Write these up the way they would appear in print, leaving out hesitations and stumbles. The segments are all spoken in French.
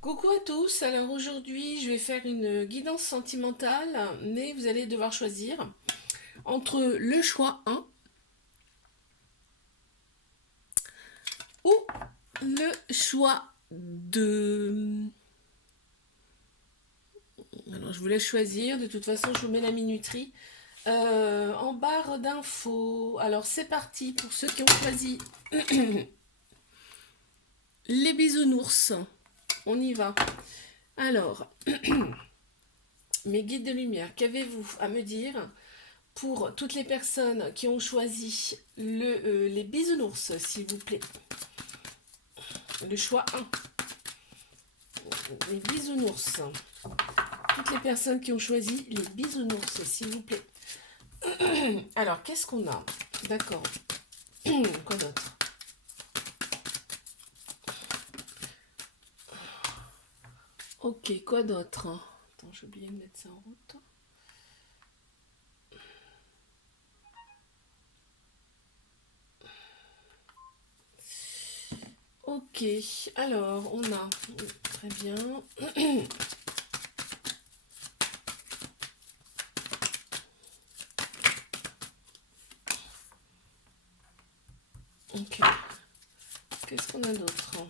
Coucou à tous, alors aujourd'hui je vais faire une guidance sentimentale, mais vous allez devoir choisir entre le choix 1 ou le choix 2. Alors je vous laisse choisir, de toute façon je vous mets la minuterie en barre d'infos. Alors c'est parti pour ceux qui ont choisi les bisounours, on y va. Alors, mes guides de lumière, qu'avez-vous à me dire pour toutes les personnes qui ont choisi les bisounours, s'il vous plaît? Le choix 1, les bisounours. Toutes les personnes qui ont choisi les bisounours, s'il vous plaît. Alors, qu'est-ce qu'on a? D'accord. Quoi d'autre? Ok, quoi d'autre? Attends, j'ai oublié de mettre ça en route. Ok, alors on a, très bien. Ok, qu'est-ce qu'on a d'autre?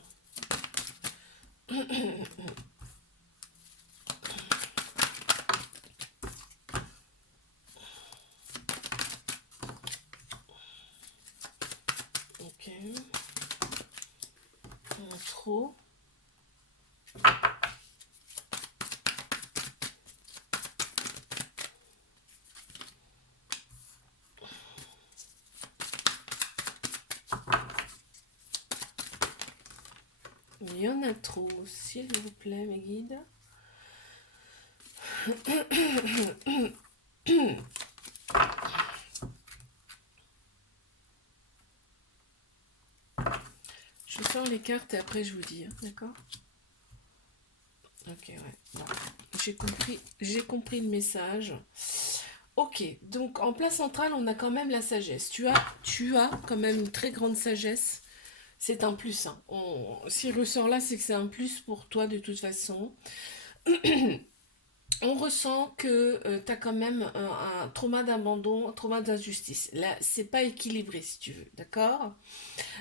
Ok, on a trop. Il y en a trop, s'il vous plaît, mes guides. Je sors les cartes et après je vous dis, hein, d'accord? Ok, ouais. Bon. J'ai compris le message. Ok, donc en place centrale, on a quand même la sagesse. Tu as quand même une très grande sagesse. C'est un plus, hein. S'il ressort là, c'est que c'est un plus pour toi de toute façon. On ressent que tu as quand même un trauma d'abandon, un trauma d'injustice. Là, c'est pas équilibré si tu veux, d'accord?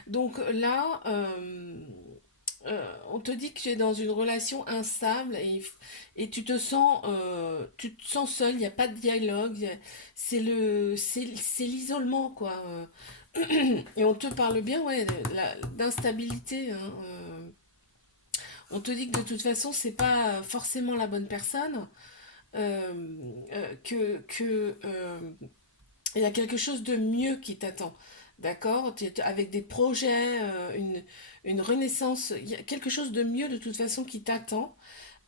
Donc là, on te dit que tu es dans une relation instable et tu te sens seul, il n'y a pas de dialogue, c'est l'isolement quoi. Et on te parle bien ouais, d'instabilité, hein. On te dit que de toute façon, c'est pas forcément la bonne personne, que il y a quelque chose de mieux qui t'attend. D'accord? Avec des projets, une renaissance, il y a quelque chose de mieux de toute façon qui t'attend.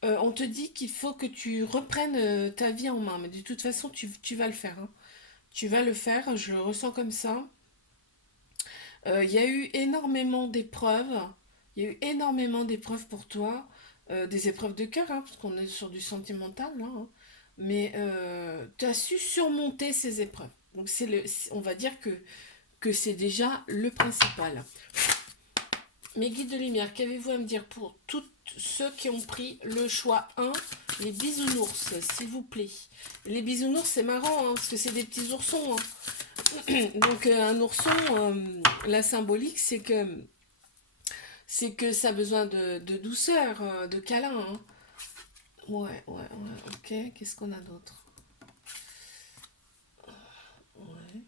On te dit qu'il faut que tu reprennes ta vie en main, mais de toute façon, tu vas le faire, hein. Tu vas le faire, je le ressens comme ça. Il y a eu énormément d'épreuves. Il y a eu énormément d'épreuves pour toi. Des épreuves de cœur, hein, parce qu'on est sur du sentimental, là, hein. Mais tu as su surmonter ces épreuves. Donc on va dire que c'est déjà le principal. Mes guides de lumière, qu'avez-vous à me dire pour tous ceux qui ont pris le choix 1, les bisounours, s'il vous plaît? Les bisounours, c'est marrant, hein, parce que c'est des petits oursons, hein. Donc un ourson, la symbolique, c'est que ça a besoin de douceur, de câlin, hein. Ouais, ouais, ouais, ok. Qu'est-ce qu'on a d'autre? Ouais.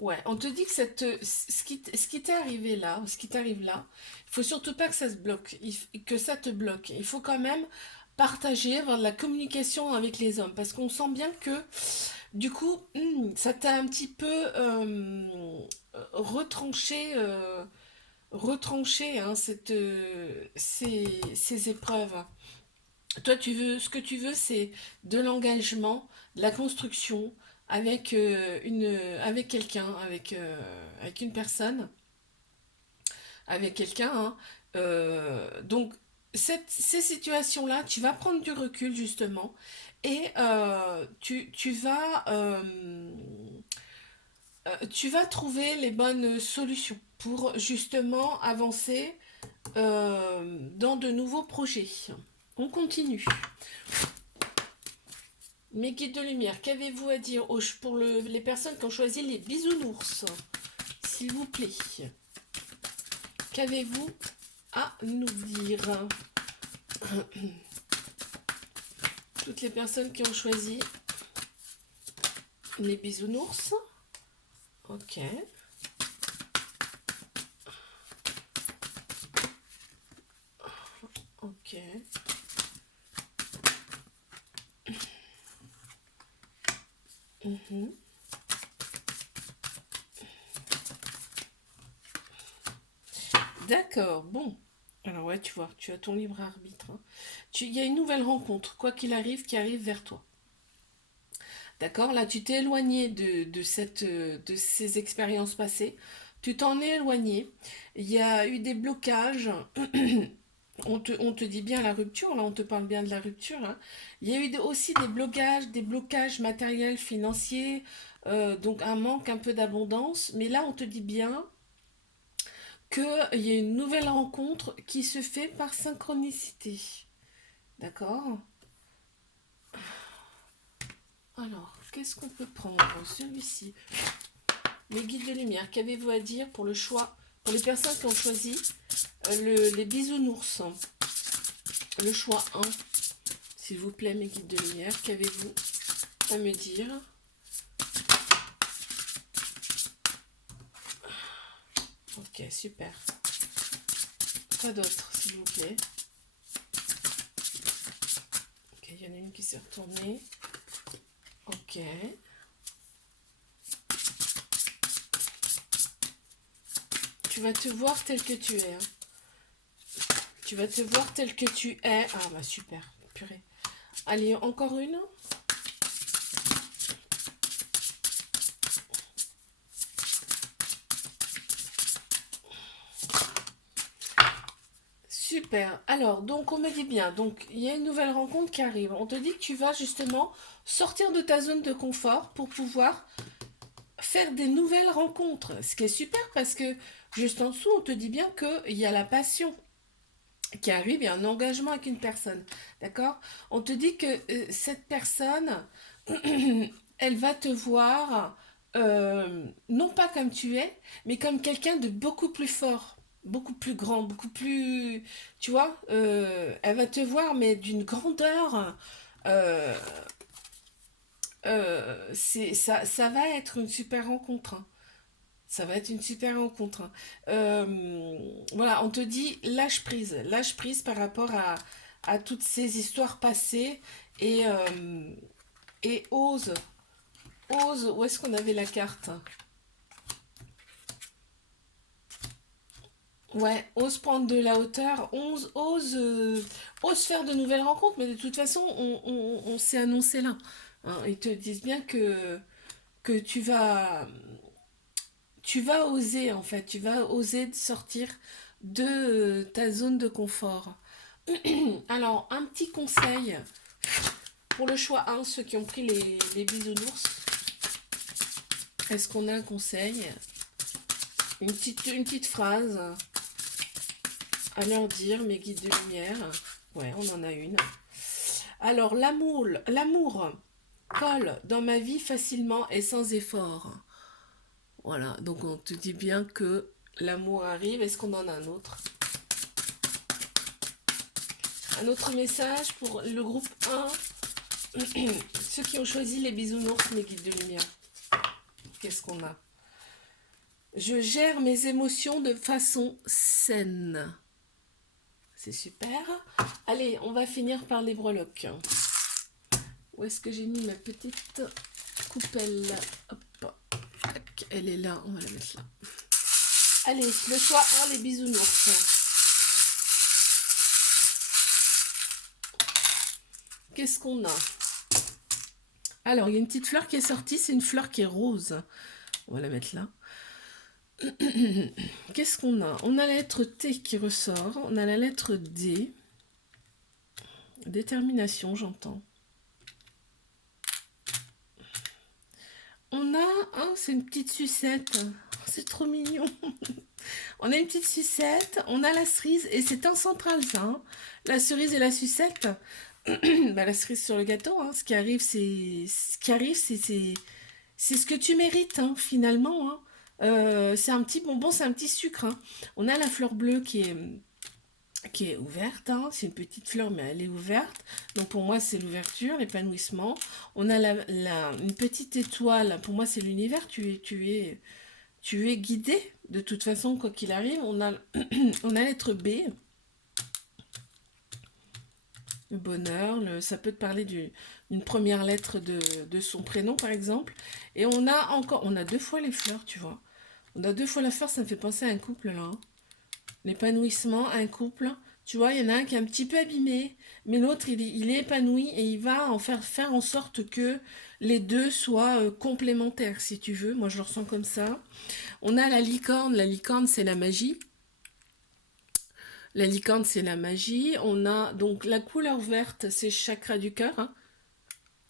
Ouais, on te dit que ce qui t'est arrivé là, ce qui t'arrive là, il faut surtout pas que ça se bloque, que ça te bloque. Il faut quand même partager, avoir de la communication avec les hommes, parce qu'on sent bien que du coup, ça t'a un petit peu retranché, retranché hein, ces épreuves. Toi, ce que tu veux, c'est de l'engagement, de la construction avec quelqu'un, avec une personne, avec quelqu'un, hein. Donc, ces situations-là, tu vas prendre du recul justement et tu vas Tu vas trouver les bonnes solutions pour justement avancer dans de nouveaux projets. On continue. Mes guides de lumière, qu'avez-vous à dire pour les personnes qui ont choisi les bisounours? S'il vous plaît. Qu'avez-vous à nous dire? Toutes les personnes qui ont choisi les bisounours. Ok. Ok. Mhm. D'accord, bon. Alors ouais, tu vois, tu as ton libre arbitre, hein. Il y a une nouvelle rencontre, quoi qu'il arrive, qui arrive vers toi. D'accord? Là, tu t'es éloigné de ces expériences passées. Tu t'en es éloigné. Il y a eu des blocages. On te dit bien la rupture, là, on te parle bien de la rupture, hein. Il y a eu aussi des blocages matériels, financiers, donc un manque un peu d'abondance. Mais là, on te dit bien qu'il y a une nouvelle rencontre qui se fait par synchronicité. D'accord? Alors, qu'est-ce qu'on peut prendre? Celui-ci. Les guides de lumière, qu'avez-vous à dire pour le choix, pour les personnes qui ont choisi les bisounours? Le choix 1, s'il vous plaît, mes guides de lumière, qu'avez-vous à me dire? Ok, super. Quoi d'autre, s'il vous plaît? Ok, il y en a une qui s'est retournée. Ok. Tu vas te voir tel que tu es, hein. Tu vas te voir tel que tu es. Ah bah super, purée. Allez, encore une. Super. Alors, donc on me dit bien, donc il y a une nouvelle rencontre qui arrive. On te dit que tu vas justement sortir de ta zone de confort pour pouvoir faire des nouvelles rencontres. Ce qui est super parce que juste en dessous, on te dit bien qu'il y a la passion qui arrive, il y a un engagement avec une personne. D'accord? On te dit que cette personne, elle va te voir non pas comme tu es, mais comme quelqu'un de beaucoup plus fort, beaucoup plus grand, beaucoup plus... Tu vois, elle va te voir, mais d'une grandeur. euh, ça va être une super rencontre, hein. Ça va être une super rencontre, hein. Voilà, on te dit lâche prise par rapport à toutes ces histoires passées et, ose, où est-ce qu'on avait la carte? Ouais, ose prendre de la hauteur, ose faire de nouvelles rencontres, mais de toute façon, on s'est annoncé là, hein. Ils te disent bien que tu vas oser, en fait, tu vas oser sortir de ta zone de confort. Alors, un petit conseil pour le choix 1, ceux qui ont pris les bisounours. Est-ce qu'on a un conseil? Une petite phrase à leur dire, mes guides de lumière. Ouais, on en a une. Alors, l'amour colle dans ma vie facilement et sans effort. Voilà, donc on te dit bien que l'amour arrive. Est-ce qu'on en a un autre? Un autre message pour le groupe 1, ceux qui ont choisi les bisounours, mes guides de lumière. Qu'est-ce qu'on a? Je gère mes émotions de façon saine. C'est super. Allez, on va finir par les breloques. Où est-ce que j'ai mis ma petite coupelle? Hop, elle est là, on va la mettre là. Allez, le choix 1, les bisounours. Qu'est-ce qu'on a? Alors, il y a une petite fleur qui est sortie, c'est une fleur qui est rose. On va la mettre là. Qu'est-ce qu'on a? On a la lettre T qui ressort, on a la lettre D. Détermination, j'entends. On a, hein, c'est une petite sucette. C'est trop mignon. On a une petite sucette, on a la cerise, et c'est en centrale ça, hein. La cerise et la sucette. Bah, la cerise sur le gâteau, hein. C'est ce que tu mérites, hein, finalement, hein. C'est un petit bonbon, c'est un petit sucre, hein. On a la fleur bleue qui est ouverte, hein. C'est une petite fleur, mais elle est ouverte. Donc pour moi, c'est l'ouverture, l'épanouissement. On a une petite étoile. Pour moi, c'est l'univers. Tu es guidé. De toute façon, quoi qu'il arrive, on a l'être B, le bonheur. Ça peut te parler d'une première lettre de son prénom, par exemple. Et on a deux fois les fleurs, tu vois. On a deux fois la fleur, ça me fait penser à un couple, là, hein. L'épanouissement, un couple, tu vois, il y en a un qui est un petit peu abîmé, mais l'autre, il est épanoui et il va faire en sorte que les deux soient complémentaires, si tu veux. Moi, je le ressens comme ça. On a la licorne. La licorne, c'est la magie. La licorne, c'est la magie. On a donc la couleur verte, c'est chakra du cœur, hein.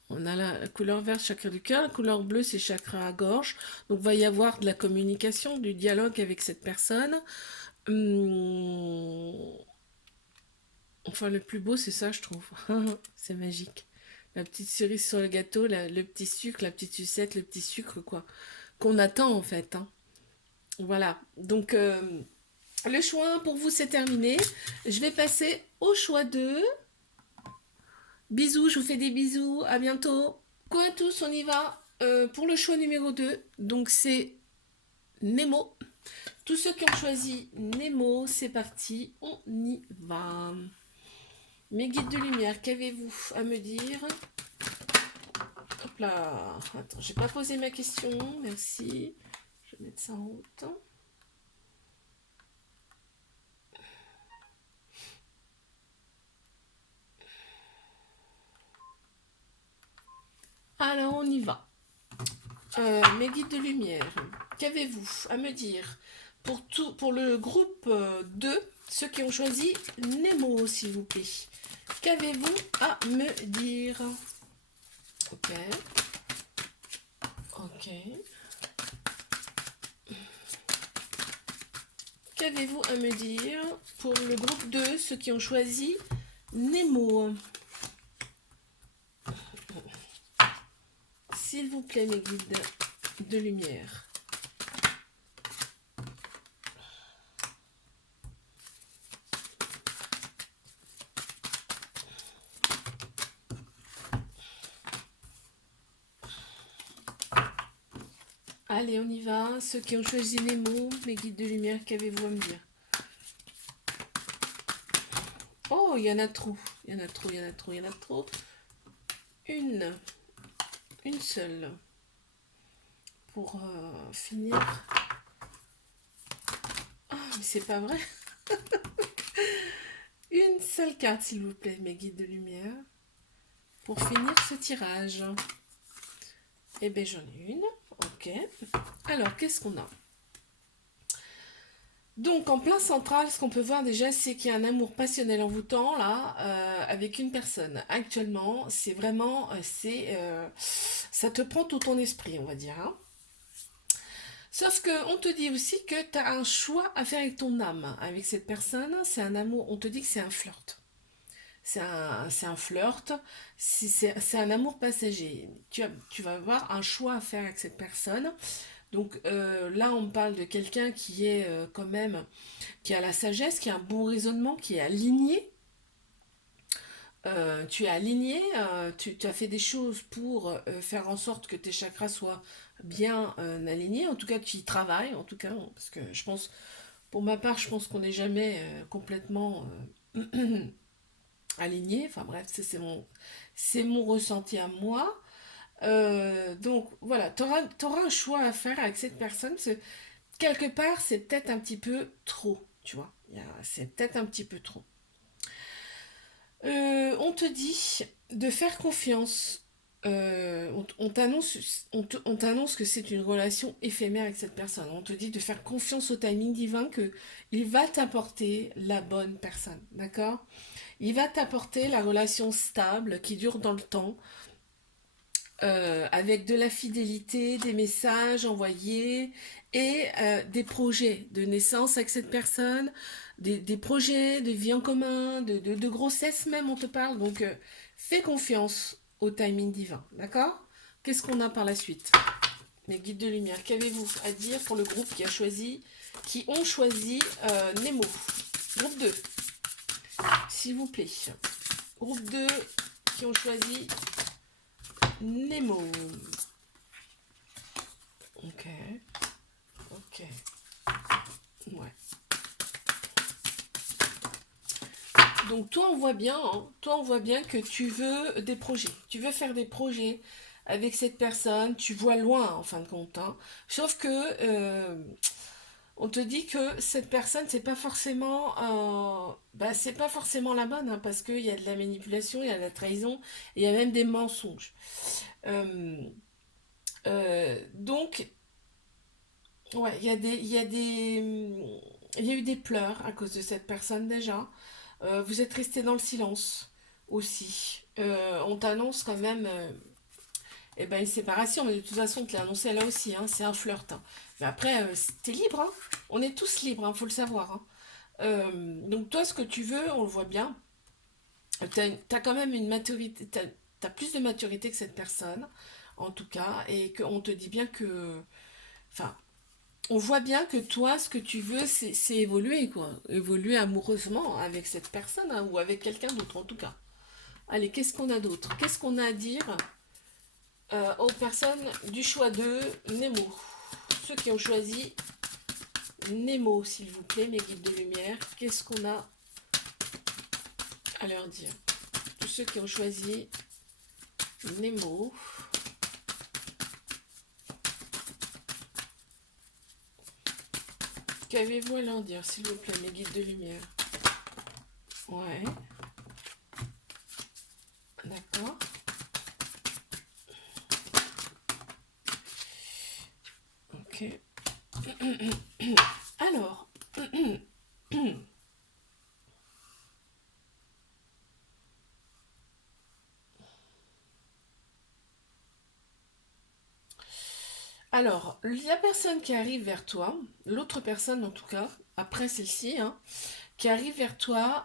On a la couleur verte, chakra du cœur. La couleur bleue, c'est chakra à gorge. Donc, il va y avoir de la communication, du dialogue avec cette personne. Hum, Enfin, le plus beau, c'est ça, je trouve. C'est magique. La petite cerise sur le gâteau, le petit sucre, la petite sucette, le petit sucre, quoi. Qu'on attend, en fait, hein. Voilà. Donc, le choix 1 pour vous, c'est terminé. Je vais passer au choix 2. Bisous, je vous fais des bisous. À bientôt. Quoi à tous, on y va pour le choix numéro 2. Donc, c'est Nemo. Tous ceux qui ont choisi Nemo, c'est parti. On y va. Mes guides de lumière, qu'avez-vous à me dire? Hop là. Attends, j'ai pas posé ma question. Merci. Je vais mettre ça en route. Alors, on y va. Mes guides de lumière, qu'avez-vous à me dire pour le groupe 2, ceux qui ont choisi Nemo, s'il vous plaît? Qu'avez-vous à me dire? Ok. Ok. Qu'avez-vous à me dire pour le groupe 2, ceux qui ont choisi Nemo? S'il vous plaît, mes guides de lumière. Allez, on y va. Ceux qui ont choisi Nemo, mes guides de lumière, qu'avez-vous à me dire? Oh, il y en a trop. Il y en a trop, il y en a trop, il y en a trop. Une. Une seule. Pour finir. Ah, mais c'est pas vrai. Une seule carte, s'il vous plaît, mes guides de lumière. Pour finir ce tirage. Eh bien, j'en ai une. Ok. Alors, qu'est-ce qu'on a? Donc, en plein central, ce qu'on peut voir déjà, c'est qu'il y a un amour passionnel envoûtant, là, avec une personne. Actuellement, c'est vraiment, ça te prend tout ton esprit, on va dire, hein. Sauf qu'on te dit aussi que tu as un choix à faire avec ton âme. Avec cette personne, c'est un amour, on te dit que c'est un flirt. C'est un flirt, c'est un amour passager. Tu vas avoir un choix à faire avec cette personne. Donc là, on me parle de quelqu'un qui est quand même, qui a la sagesse, qui a un bon raisonnement, qui est aligné. Tu es aligné, tu as fait des choses pour faire en sorte que tes chakras soient bien alignés. En tout cas, tu y travailles, en tout cas, parce que je pense, pour ma part, je pense qu'on n'est jamais complètement aligné. Enfin bref, c'est mon ressenti à moi. Donc voilà, tu auras un choix à faire avec cette personne, parce que quelque part, c'est peut-être un petit peu trop, tu vois. C'est peut-être un petit peu trop. On te dit de faire confiance. On t'annonce que c'est une relation éphémère avec cette personne. On te dit de faire confiance au timing divin, que il va t'apporter la bonne personne, d'accord? Il va t'apporter la relation stable qui dure dans le temps. avec de la fidélité, des messages envoyés et des projets de naissance avec cette personne, des projets de vie en commun, de grossesse même, on te parle. Donc, fais confiance au timing divin, d'accord? Qu'est-ce qu'on a par la suite? Mes guides de lumière, qu'avez-vous à dire pour le groupe qui ont choisi Nemo? Groupe 2, s'il vous plaît. Groupe 2 qui ont choisi Nemo. Ok. Ok. Ouais. Donc toi on voit bien, hein, toi on voit bien que tu veux des projets. Tu veux faire des projets avec cette personne. Tu vois loin en fin de compte. Hein. Sauf que on te dit que cette personne c'est pas forcément la bonne hein, parce qu'il y a de la manipulation, il y a de la trahison, et il y a même des mensonges. Euh, donc ouais, il y a eu des pleurs à cause de cette personne déjà. Vous êtes resté dans le silence aussi. On t'annonce quand même eh ben, une séparation, mais de toute façon, on te l'a annoncé là aussi, hein, c'est un flirt. Hein. Mais après, t'es libre, hein. On est tous libres, hein, faut le savoir. Hein. Donc toi, ce que tu veux, on le voit bien. T'as quand même une maturité, t'as plus de maturité que cette personne, en tout cas, et qu'on te dit bien que, enfin, on voit bien que toi, ce que tu veux, c'est évoluer, quoi. Évoluer amoureusement avec cette personne, hein, ou avec quelqu'un d'autre, en tout cas. Allez, qu'est-ce qu'on a d'autre? Qu'est-ce qu'on a à dire aux personnes du choix de Nemo? Ceux qui ont choisi Nemo, s'il vous plaît, mes guides de lumière. Qu'est-ce qu'on a à leur dire? Tous ceux qui ont choisi Nemo. Qu'avez-vous à leur dire, s'il vous plaît, mes guides de lumière? Ouais, d'accord. Ok. Alors, la personne qui arrive vers toi, l'autre personne en tout cas, après celle-ci, hein, qui arrive vers toi,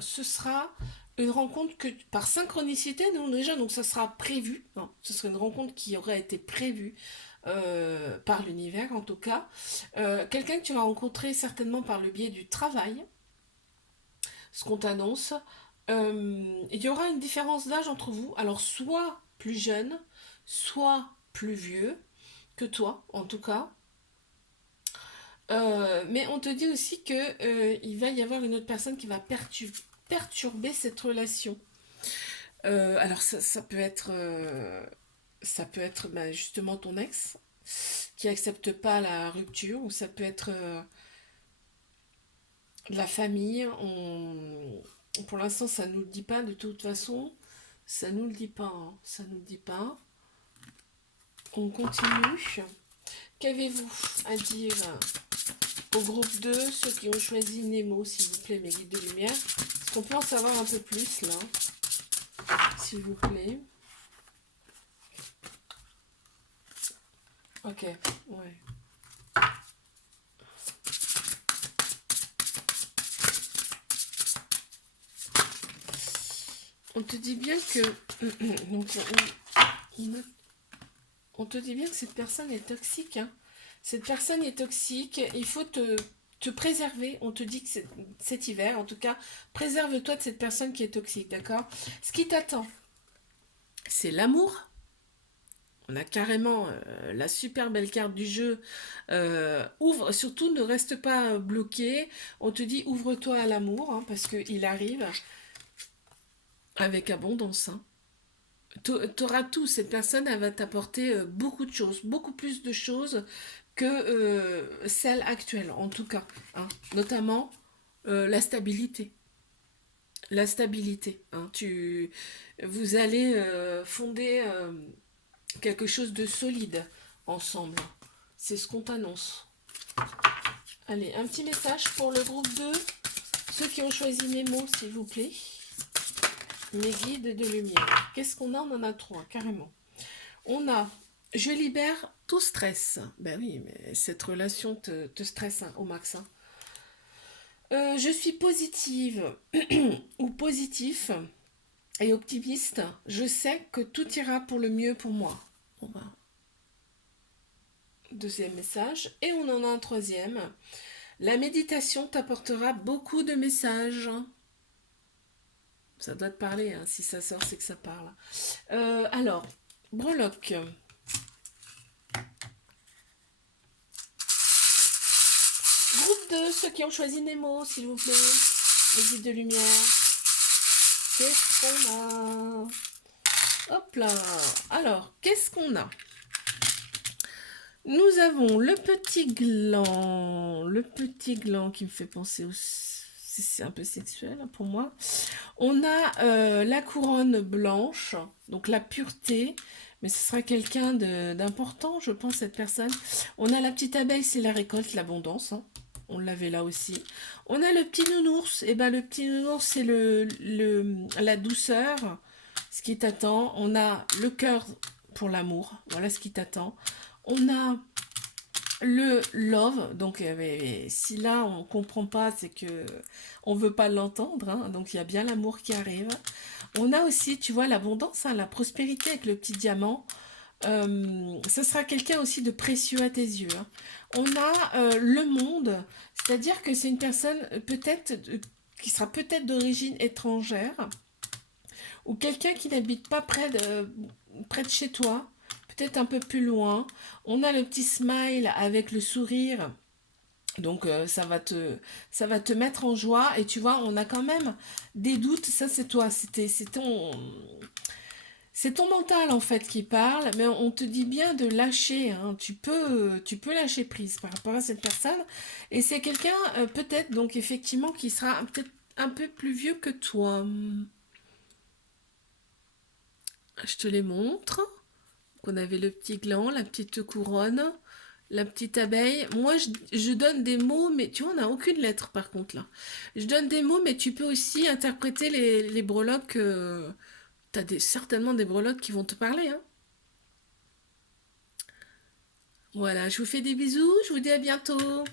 ce sera une rencontre que par synchronicité, non déjà, donc ça sera prévu, non, ce sera une rencontre qui aurait été prévue par l'univers en tout cas. Quelqu'un que tu vas rencontrer certainement par le biais du travail, ce qu'on t'annonce. Il y aura une différence d'âge entre vous, alors soit plus jeune, soit plus vieux que toi en tout cas. Mais on te dit aussi que il va y avoir une autre personne qui va perturber cette relation. Alors ça peut être bah, justement ton ex qui accepte pas la rupture, ou ça peut être la famille. Pour l'instant, ça nous le dit pas de toute façon. Ça nous le dit pas. Hein. Ça nous le dit pas. On continue. Qu'avez-vous à dire au groupe 2, ceux qui ont choisi Nemo, s'il vous plaît, mes guides de lumière? Est-ce qu'on peut en savoir un peu plus là, s'il vous plaît? Ok, ouais. On te dit bien que. Donc, on a- on te dit bien que cette personne est toxique. Hein. Cette personne est toxique. Il faut te préserver. On te dit que cet hiver, en tout cas, préserve-toi de cette personne qui est toxique, d'accord? Ce qui t'attend, c'est l'amour. On a carrément la super belle carte du jeu. Ouvre, surtout ne reste pas bloqué. On te dit ouvre-toi à l'amour, hein, parce qu'il arrive avec abondance. Hein. T'auras tout. Cette personne, elle va t'apporter beaucoup de choses, beaucoup plus de choses que celle actuelle, en tout cas. Hein. Notamment la stabilité. La stabilité. Hein. Vous allez fonder quelque chose de solide ensemble. C'est ce qu'on t'annonce. Allez, un petit message pour le groupe 2. Ceux qui ont choisi mes mots, s'il vous plaît. Mes guides de lumière. Qu'est-ce qu'on a? On en a 3, carrément. On a, je libère tout stress. Ben oui, mais cette relation te stresse hein, au max. Hein. Je suis positive ou positif et optimiste. Je sais que tout ira pour le mieux pour moi. Bon ben, deuxième message. Et on en a un troisième. La méditation t'apportera beaucoup de messages. Ça doit te parler, hein. Si ça sort, c'est que ça parle. Alors, breloque. Groupe 2, ceux qui ont choisi Nemo, s'il vous plaît. Les guides de lumière. Qu'est-ce qu'on a? Hop là. Alors, qu'est-ce qu'on a? Nous avons le petit gland. Le petit gland qui me fait penser au... C'est un peu sexuel hein, pour moi. On a la couronne blanche, donc la pureté, mais ce sera quelqu'un d'important, je pense, cette personne. On a la petite abeille, c'est la récolte, l'abondance. Hein. On l'avait là aussi. On a le petit nounours. Et ben le petit nounours, c'est la douceur, ce qui t'attend. On a le cœur pour l'amour. Voilà ce qui t'attend. On a le love, donc si là on comprend pas, c'est que on veut pas l'entendre, hein, donc il y a bien l'amour qui arrive. On a aussi, tu vois, l'abondance, hein, la prospérité avec le petit diamant. Ce sera quelqu'un aussi de précieux à tes yeux. Hein. On a le monde, c'est-à-dire que c'est une personne peut-être qui sera peut-être d'origine étrangère ou quelqu'un qui n'habite pas près de chez toi, peut-être un peu plus loin. On a le petit smile avec le sourire. Donc ça va te mettre en joie et tu vois, on a quand même des doutes, ça c'est toi, c'est ton mental en fait qui parle, mais on te dit bien de lâcher, hein. Tu peux lâcher prise par rapport à cette personne et c'est quelqu'un peut-être donc effectivement qui sera peut-être un peu plus vieux que toi. Je te les montre. On avait le petit gland, la petite couronne, la petite abeille. Moi, je donne des mots, mais tu vois, on n'a aucune lettre par contre là. Je donne des mots, mais tu peux aussi interpréter les breloques. T'as certainement des breloques qui vont te parler. Hein. Voilà, je vous fais des bisous, je vous dis à bientôt.